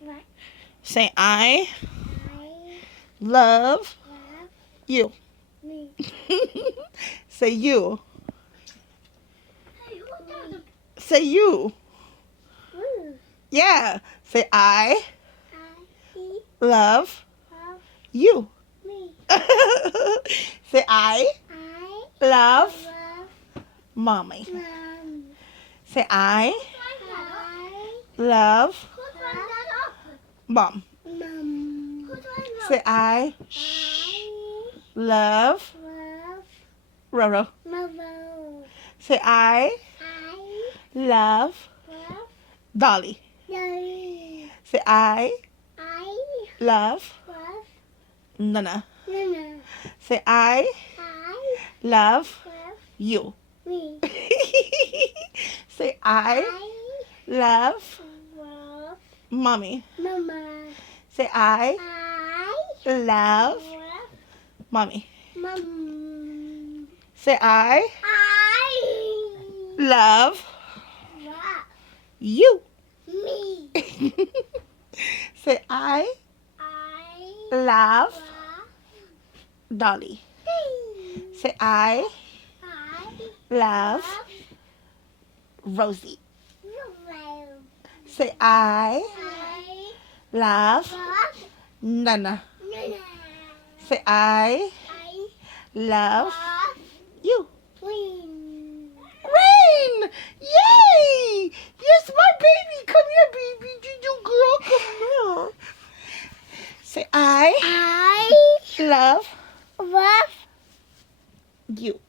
What? Say I I love love you. me. Say you. Hey, who does it? Say you. Woo. Yeah. Say I I love love you. me. Say I I love love mommy. mom. Say I I love love mom. mom. Say I I love love Roro. mother. Say I I love love Dolly. daddy. Say I I love love Nana. Nana. Say I I love love you. me. Say I I love love mommy. mama. Say I I love love mommy. mom. Say I I love love you. me. Say I I love love Dolly. me. Say I I love love Rosie. love. Say I I love love Nana. Nana. Say I I love love you. Queen. Rain! Yay! Yes, my baby. Come here, baby. Ginger girl, come here. Say I I love love. you.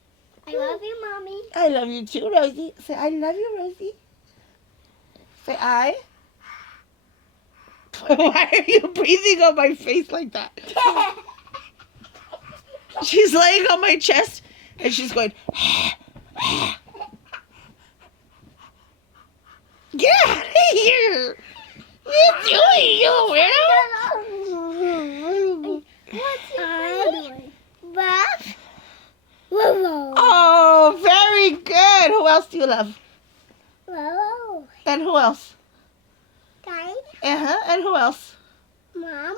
I love you, mommy. I love you too, Rosie. Say I love you, Rosie. Say I. Why are you breathing on my face like that? She's laying on my chest and she's going. Get out of here! What are you doing, you weirdo? What's your doing? Buff. Whoa. Oh, very good. Who else do you love? Whoa. And who else? Dad. And who else? Mom.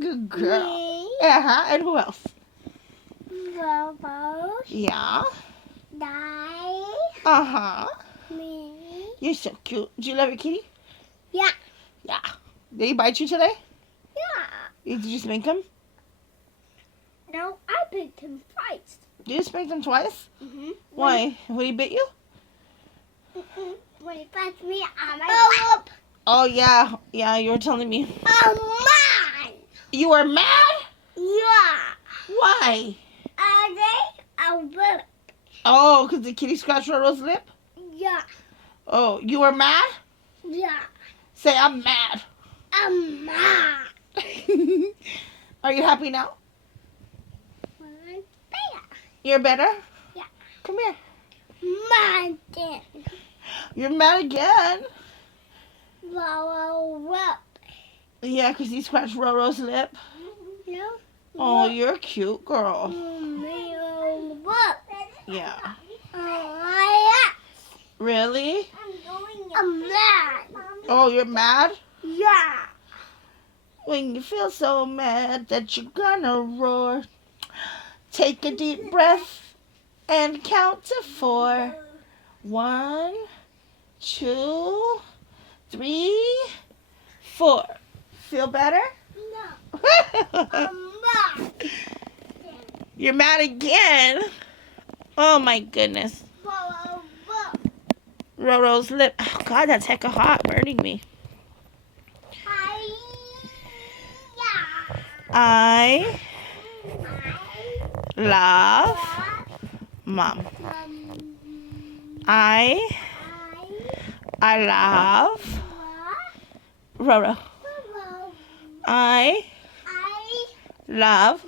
Good girl. Me. And who else? Whoa. Yeah. Dad. Me. You're so cute. Do you love your kitty? Yeah. Yeah. Did he bite you today? Yeah. Did you spank him? No, I picked him twice. Did you spank him twice? Mm-hmm. Why? When he bit you? When he punched me on my butt. Oh, yeah. Yeah, you were telling me. Oh, man. You were mad? Yeah. Why? I will. Oh, because the kitty scratched Roro's lip? Yeah. Oh, you were mad? Yeah. Say, I'm mad. I'm mad. Are you happy now? Better. You're better? Yeah. Come here. Mad then. You're mad again. Whoa. Yeah, because he scratched Roro's lip. No. Oh, you're a cute girl. What? Yeah. Oh, Really? I'm mad. Oh, you're mad? Yeah. When you feel so mad that you're gonna roar, take a deep breath and count to 4. 1, 2, 3, 4. Feel better? No. I'm mad. You're mad again? Oh my goodness. Whoa. Roro's lip. Oh God, that's hecka hot, burning me. I love mom. I love Roro. I love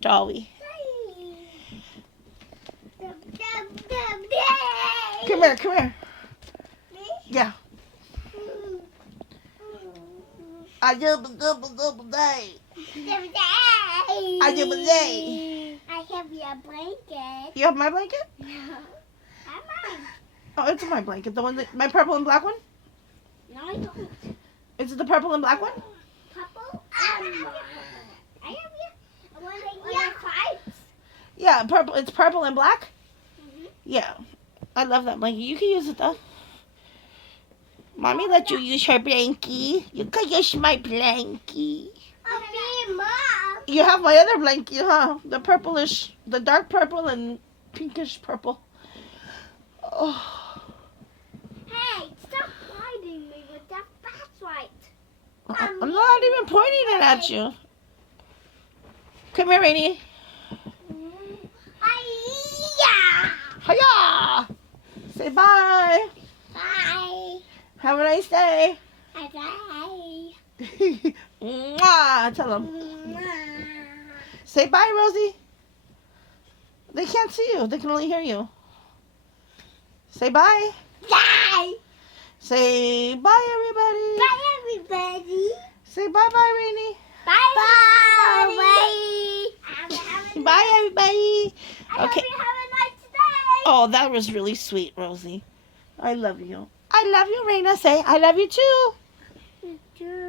Dolly. Come here. Yeah. I do a day. I do a day. I have your blanket. You have my blanket? No. I'm mine. Oh, it's my blanket. The one that, my purple and black one? No, I don't. Is it the purple and black one? Purple? I have you. I want to Yeah, purple. It's purple and black? Mhm. Yeah. I love that blankie. You can use it though. Mommy let you use her blankie. You can use my blankie. Okay, Mom. You have my other blankie, huh? The purplish, the dark purple and pinkish purple. Oh. Hey, stop biting me with that flashlight. I'm not even pointing it at you. Come here, Rainy. Hiya! Hiya! Say bye. Bye. Have a nice day. Bye. Mwah! Tell them. Say bye, Rosie. They can't see you. They can only hear you. Say bye. Bye. Say bye, everybody. Bye, everybody. Say bye-bye, Rainy. Bye. Bye. Bye, everybody. I hope Okay. you have a nice day. Oh, that was really sweet, Rosie. I love you. I love you, Raina. Say, I love you too. You too.